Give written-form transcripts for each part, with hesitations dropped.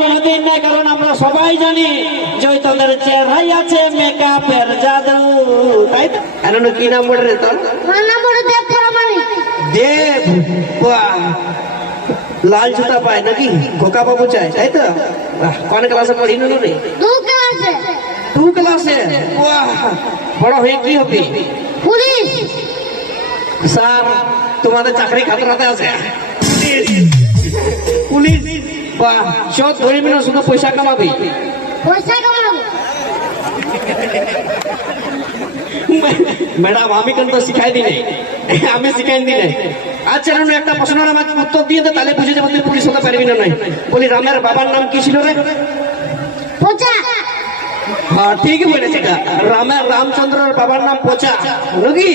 কোনদিন নাই, কারণ আমরা সবাই জানি জয়তনের চেহারাই আছে মেকআপের জাদু, তাই তো? এখন কি নাম বলে রে তোর? দেব। লাল জুতা পায় নাকি খোকা বাবু চাই, তাই তো? কোন ক্লাসে পড়ি নো রে? 2 ক্লাসে। বড় হয়ে কি হবে? পুলিশ। স্যার তোমাদের চাকরি খাতরাতে আছে। পুলিশ। বাহ, সব ধরে মিনো শুধু পয়সা কামাবি। ম্যাডাম আমি কিন্তু শিখাই দিই, আমি শিখাই দিই। আচ্ছা একটা প্রশ্নের আমার উত্তর দিয়ে দে, তাহলে বুঝে যাবো তুই পুলিশ হতে পারবি না। নয় বলি, রামের বাবার নাম কি ছিল রে? হ্যাঁ ঠিকই বলেছে, রামচন্দ্রের বাবার নাম পোচা নাকি?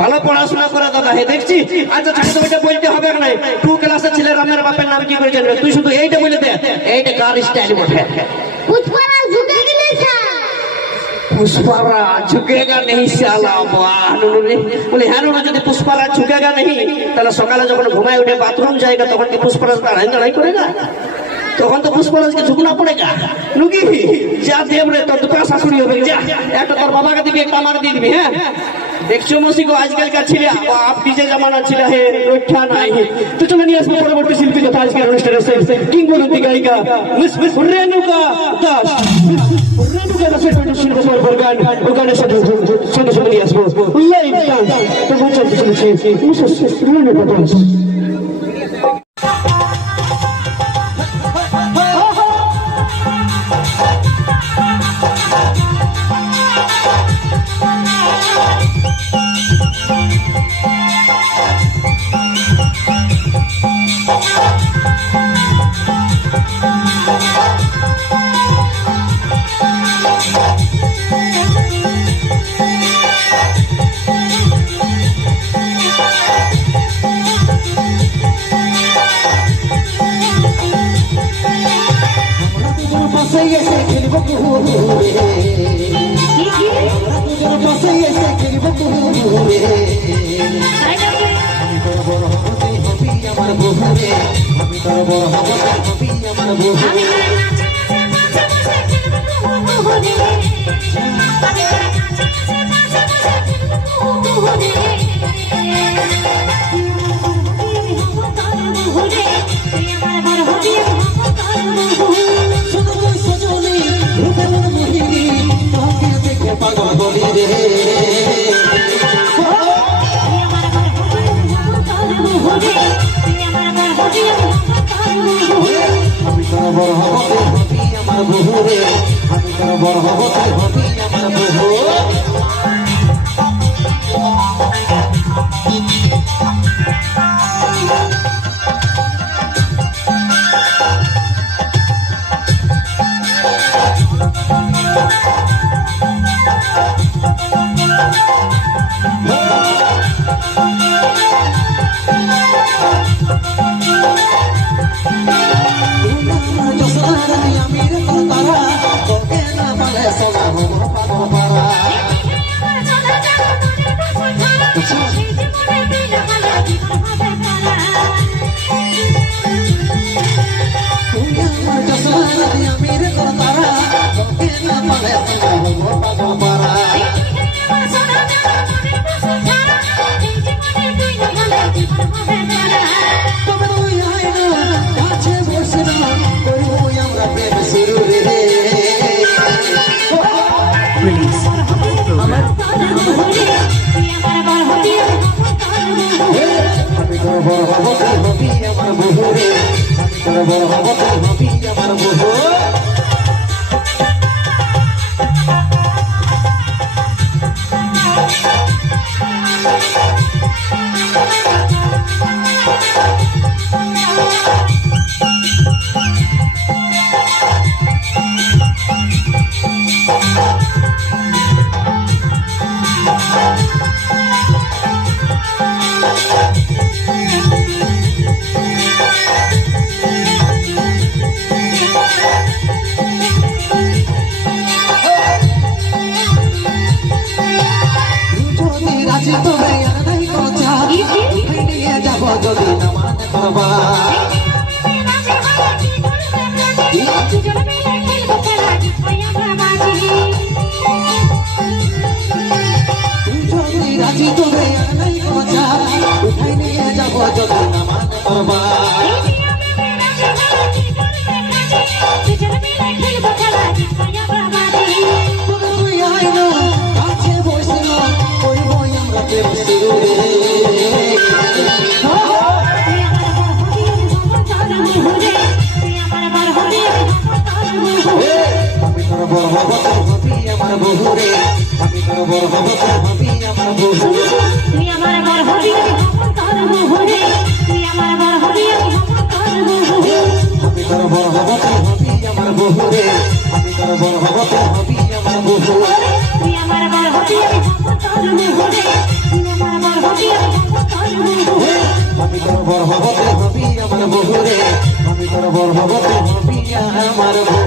ভালো পড়াশোনা করে দাদা, হে দেখছি। আচ্ছা ছোট এটা বলতে হবে না, 2 ক্লাসের ছেলে রামের বাপের নাম কি করে জানবে? তুই শুধু এইটা বলে দে, এইটা কার স্টাইল বটে? পুষ্পারা ঝুঁকেগা নেই সালা। বলে হ্যাঁ যদি পুষ্পারা ঝুঁকেগা নেই, তাহলে সকালে যখন ঘুমায় উঠে বাথরুম যায়গা তখন কি পুষ্পারাজ দাঁড়াই করেগা? তখন তো পুষ্পারাজকে ঝুঁকনা পড়েগা নাকি? যা দেব রে, তোর 2টা শাশুড়ি হবে, যা একটা তোর বাবাকে দিবি, একটা আমার দিয়ে দিবি। হ্যাঁ দেখছো মসিগো আজকালকার ছেলে আপ ডিজে জামানা ছিল, হে রক্ষা নাই। তো চলে নিয়ে আসবো পরবর্তী শিল্পী যথা আজকের অনুষ্ঠানে কিংবদন্তি গায়িকা মিস রেণুকা দাস। রেণুকা দাসের গান ও গানের সাথে সঙ্গে নিয়ে আসবো লাইভ ডান্স। তো চলতে চলেছে রেণুকা দাস। মারবা যদি রাজি তোরে আর নাই কথা উঠাই নিয়ে যাবো যদি না মানতে পারবা তুই আইনো কাছে বসিনো কইব আমরা প্রেম শুরু আমি তোর বড় হব তোর হবি আমার বহুরে আমি তোর বড় হব তোর হবি আমার বহু তুই আমার বড় হবি তোর মোহরে তুই আমার বড় হবি তোর মোহরে আমি তোর বড় হব তোর হবি আমার বহুরে আমি তোর বড় হব তোর হবি আমার বহু তুই আমার বড় হবি তোর মোহরে তুই আমার বড় হবি তোর মোহরে আমি তোর বড় হব তোর হবি আমার বহুরে আমি তোর বড় হব তোর হবি আমার বহু